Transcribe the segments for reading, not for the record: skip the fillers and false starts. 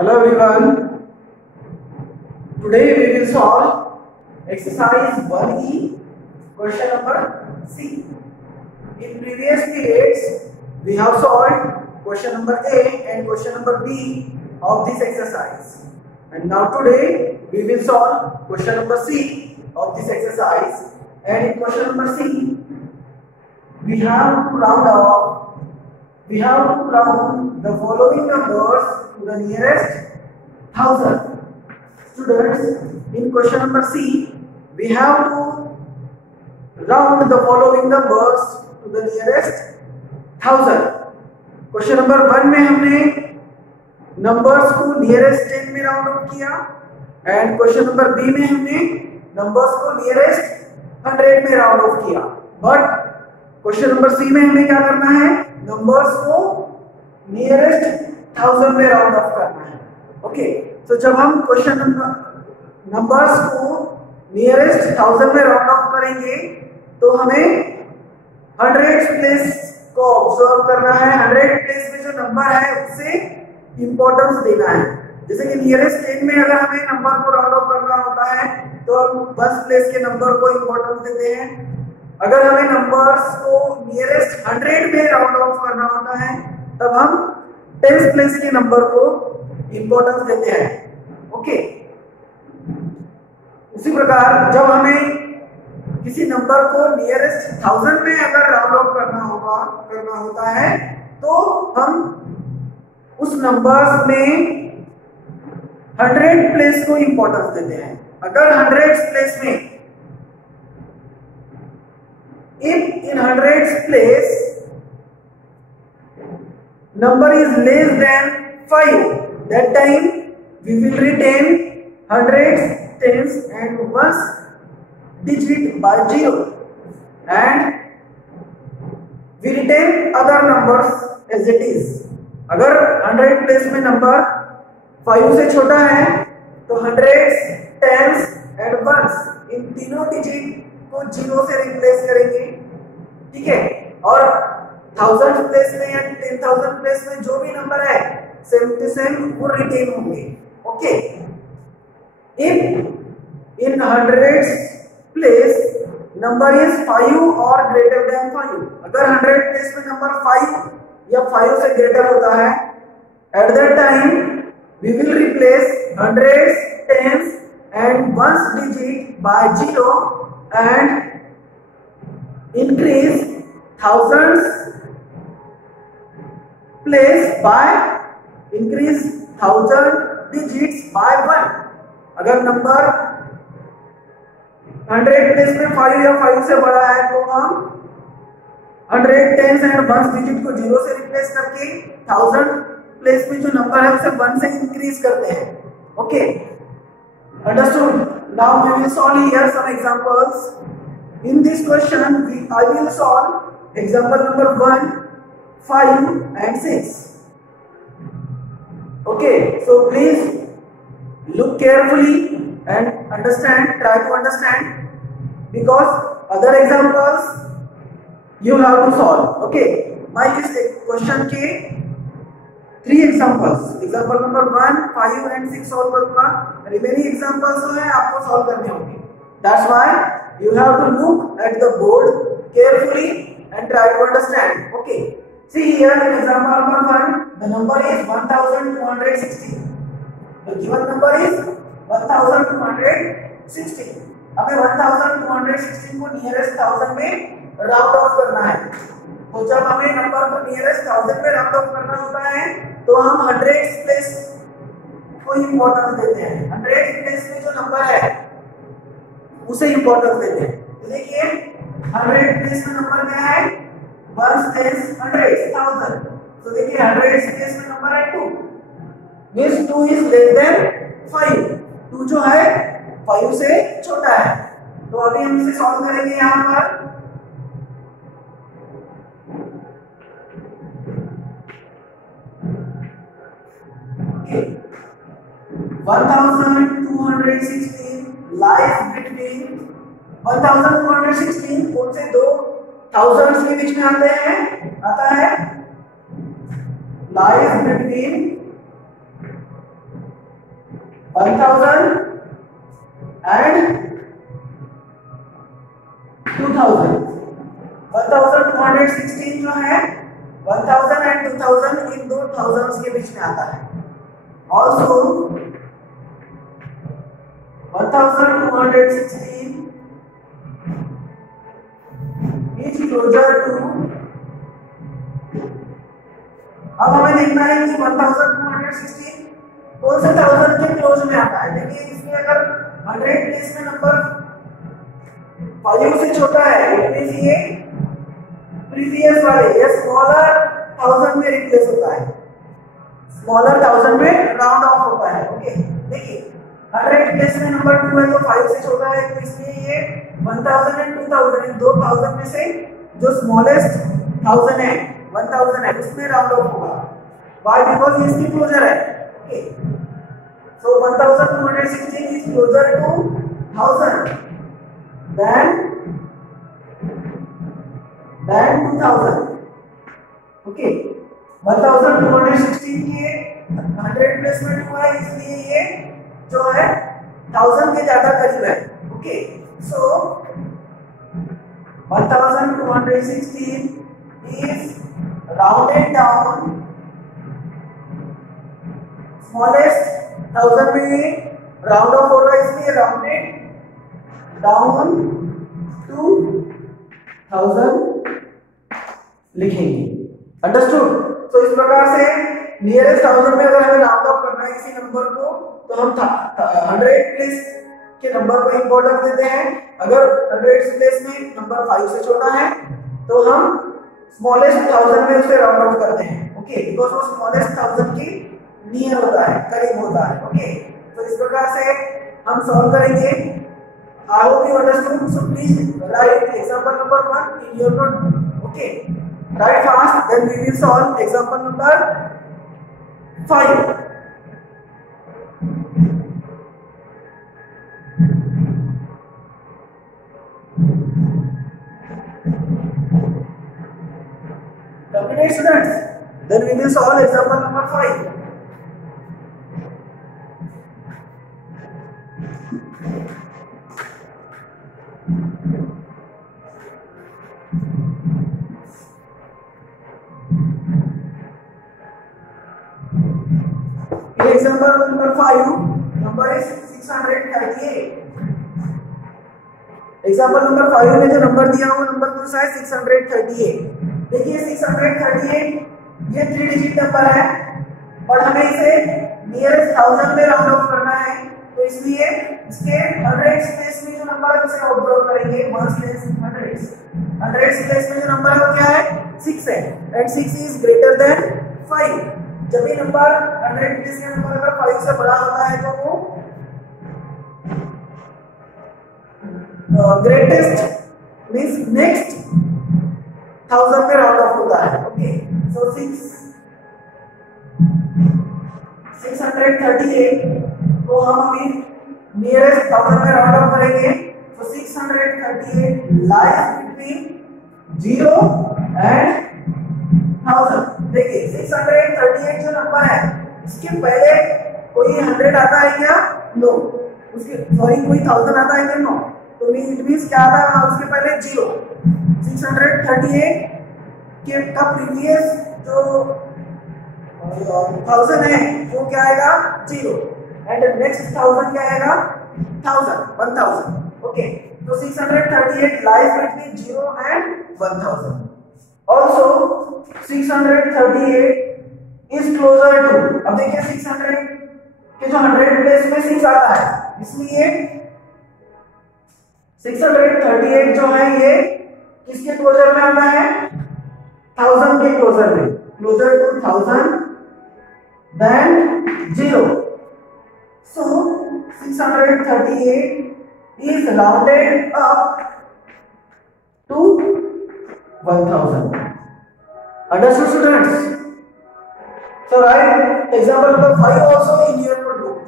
Hello everyone. Today we will solve exercise 1E, question number C. In previous periods we have solved question number A and question number B of this exercise. And now today we will solve question number C of this exercise. And in question number C we have to round the following numbers to the nearest thousand. Students, in question number C, we have to round the following numbers to the nearest thousand. Question number 1 में हमने numbers को nearest 10 में round of किया and question number B में हमने numbers को nearest 100 में round of किया. बट क्वेश्चन नंबर सी में हमें क्या करना है, नंबर्स को नियरेस्ट 1000 में राउंड ऑफ करना है. ओके, तो जब हम क्वेश्चन नंबर्स को नियरेस्ट 1000 में राउंड ऑफ करेंगे तो हमें 100 प्लेस को ऑब्जर्व करना है. 100 प्लेस में जो नंबर है उसे इंपॉर्टेंस देना है. जैसे कि नियरेस्ट 10 में अगर हमें नंबर को राउंड ऑफ करना होता है तो हम 1 प्लेस के नंबर को इंपॉर्टेंस देते हैं. अगर हमें नंबर्स को नियरेस्ट 100 में राउंड ऑफ करना होता है तब हम 10 प्लेस के नंबर को इंपॉर्टेंस देते हैं. ओके, उसी प्रकार जब हमें किसी नंबर को नियरेस्ट 1000 में अगर राउंड ऑफ करना होता है तो हम उस नंबर्स में 100 प्लेस को इंपॉर्टेंस देते हैं. अगर 100 प्लेस में if in 100 place number is less than 5, that time we will retain hundreds, tens and ones digit by 0 and we retain other numbers as it is. अगर 100 प्लेस में number 5 से छोटा है तो hundreds, tens and ones इन तीनों digit को 0 से replace करेंगे. ठीक है, और 1000 प्लेस में या 10,000 प्लेस में जो भी नंबर है सेम टू सेम वो रिटेन होंगे. Okay, if in 100 place number is 5 और ग्रेटर देन 5, अगर 100 प्लेस में नंबर 5 या 5 से ग्रेटर होता है at that time we will replace hundreds, tens and ones digit by 0 and increase thousands place by increase 1000 digits by 1. अगर number 100 place में 5 या 5 से बड़ा है तो हम 100 tens and ones digit को 0 से रिप्लेस करके 1000 प्लेस में जो नंबर है उसे 1 से इंक्रीज करते हैं. Okay, understood? Now we will solve here some examples. In this question I will solve example number 1, 5 and 6. Okay, so please look carefully and understand, try to understand, because other examples you have to solve. Okay, my इस question के 3 examples, example number 1, 5 and 6 solve करूँगा. Remaining examples जो है आपको solve करने होंगे. That's why you have to look at the board carefully and try to understand. Okay, see here in example number 1, the number is 1216. The given number is 1216. हमें 1216 को nearest 1000 में round of करना है. तो जब हमें नंबर को nearest 1000 में राउंड ऑफ करना होता है तो हम 100 प्लेस को इंपॉर्टेंस देते हैं. 100 प्लेस में जो नंबर है उसे इंपॉर्टेंस देते हैं. देखिए 100 प्लेस में नंबर क्या है, 1 tens, 100, 1000. तो देखिए 100 प्लेस में नंबर है 2, मींस 2 इज लेस देन 5. 2 जो है 5 से छोटा है. तो अभी हम इसे सॉल्व करेंगे. यहां पर okay, 1216 lies between 1216 कौन से दो थाउजेंड्स के बीच में आता है lies between 1000 and 2000. 1216 जो है 1000 and 2000 इन दो thousands के बीच में आता है. Also 1216 is closer to. अब हमें देखना है कि 1216 कौन से 1000 के क्लोज में आता है. देखिए इसमें अगर 100 प्लेस में नंबर 5 से छोटा है इट मींस ये प्रीवियस वाले ये स्मॉलर 1000 में रिप्लेस होता है. स्मॉलर 1000 में राउंड ऑफ होता है. ओके देखिए 100 प्लेस में नंबर 2 है तो 5 से छोटा है तो इसलिए ये 1000 एंड 2000 इन दो 1000 में से जो स्मॉलेस्ट 1000 है 1000 है उसमें राउंड ऑफ होगा. व्हाई बिकॉज़ ये इसकी क्लोजर है. Okay so 1216 is closer to 1000 than 2000. Okay 1216 के 100 प्लेस में 2 है इसलिए ये जो है 1000 के ज्यादा करीब है. Okay so 1216 is rounded down smallest 1000 में राउंड ऑफ हो रहा है इसलिए राउंडेड डाउन टू 1000 लिखेंगे. अंडरस्टूड. तो इस प्रकार से नियरेस्ट 1000 में अगर हमें राउंड ऑफ करना है किसी नंबर को तो हम 100 प्लेस के नंबर को इंपॉर्टेंस देते हैं. अगर 100 प्लेस में नंबर 5 से छोटा है तो हम स्मॉलेस्ट 1000 में उसे राउंड ऑफ करते हैं. ओके बिकॉज़ वो स्मॉलेस्ट 1000 की नियर होता है करीब होता है. ओके तो इस प्रकार से हम सॉल्व करेंगे. I hope you understood. So please write example number 1 in your notebook. Okay. Write fast. Then we will solve example number 5. Complete students. Then we will solve example number 5. Example number 5, number is 638. Example number 5 में जो number दिया हुआ number कौन सा है 638. देखिए 638 ये 3 digit number है और हमें इसे नियरेस्ट 1000 में राउंड ऑफ करना है तो इसलिए इसके 100 प्लेस में जो नंबर है उसे ऑब्जर्व करेंगे. 1 प्लेस 100 प्लेस में जो नंबर है वो क्या है 6 है एंड 6 इज ग्रेटर देन 5. जब भी नंबर 100 प्लेस का नंबर अगर 5 से बड़ा होता है तो वो ग्रेटेस्ट मींस नेक्स्ट 1000 में राउंड ऑफ होता है. ओके सो 638 को हम अभी नियरेस्ट 1000 में राउंड ऑफ करेंगे. तो 638 लाइज बिटवीन 0 एंड 1000. देखिए 638 जो नंबर है इसके पहले कोई 100 आता है क्या? नो. उसके सॉरी कोई 1000 आता है क्या? नो. तो इट मींस क्या आता है उसके पहले 0. 638 के का प्रीवियस जो 1000 है वो क्या आएगा 0 एंड नेक्स्ट 1000 क्या आएगा 1000. ओके तो 638 lies between 0 and 1000. Also 638 is closer to. अब देखिए 600 के जो 100 प्लेस में 6 आता है इसलिए 638 जो है ये किसके क्लोजर में आता है 1000 के क्लोजर में. Closer to 1000 than 0. So 638 is rounded up to 1000. Understood students? So write example number 5 also in your notebook.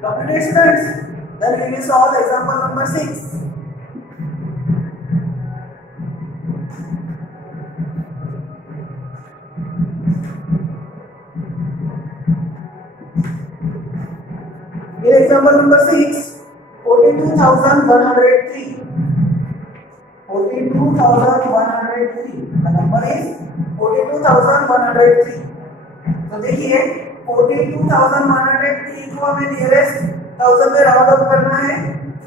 Complete students? Then we will solve example number 6. example number 6, 42,103. 42,103. The number is 42,103. तो देखिए 42,103 को हमें nearest 1000 में round of करना है,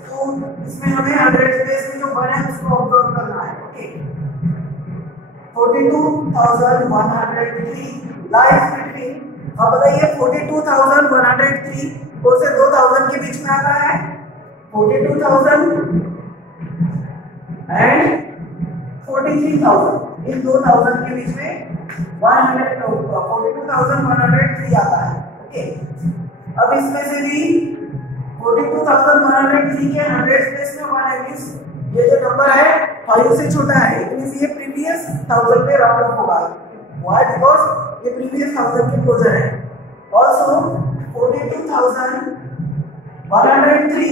तो इसमें हमें 100 प्लेस में जो 1 है उसको ऑब्जर्व करना है. Okay, 42,103 lies between. अब बताइए 42,103 को से 2000 के बीच में आता है 42,000 एंड 43,000. इन 2000 के बीच में 42,103 आता है. ओके, अब इसमें से भी 42,103 के 100 प्लेस में 1 है, मींस ये जो नंबर है 5 से छोटा है, इट मींस ये प्रीवियस 1000 पे राउंड ऑफ होगा. व्हाई? बिकॉज़ ये प्रीवियस 1000 के क्लोजर है. Also 42,103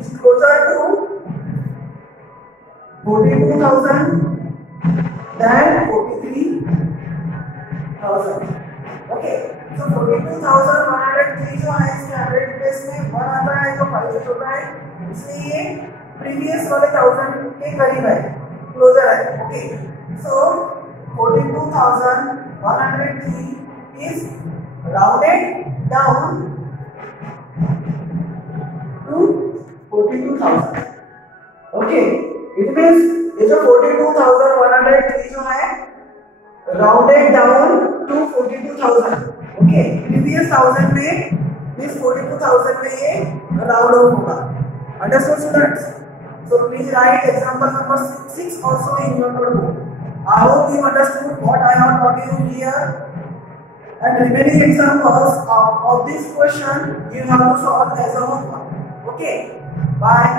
is closer to 42,000 than 43,000. Okay, so 42,103 जो है इसके 100 प्लेस में 1 आता है जो 5 से छोटा है, इसलिए ये प्रीवियस वाले 1000 के करीब है, क्लोजर है. Okay, so 42,103 is rounded down to 42,000. Okay, it means ये जो 42,103 जो है rounded down to 42,000. Okay, previous 1000 में this 42,000 में ये round off होगा. Understood students? So please write example number 6 also in your notebook. I hope you understood what I have taught you here. And remaining examples of this question you have to solve as a homework. Okay, bye.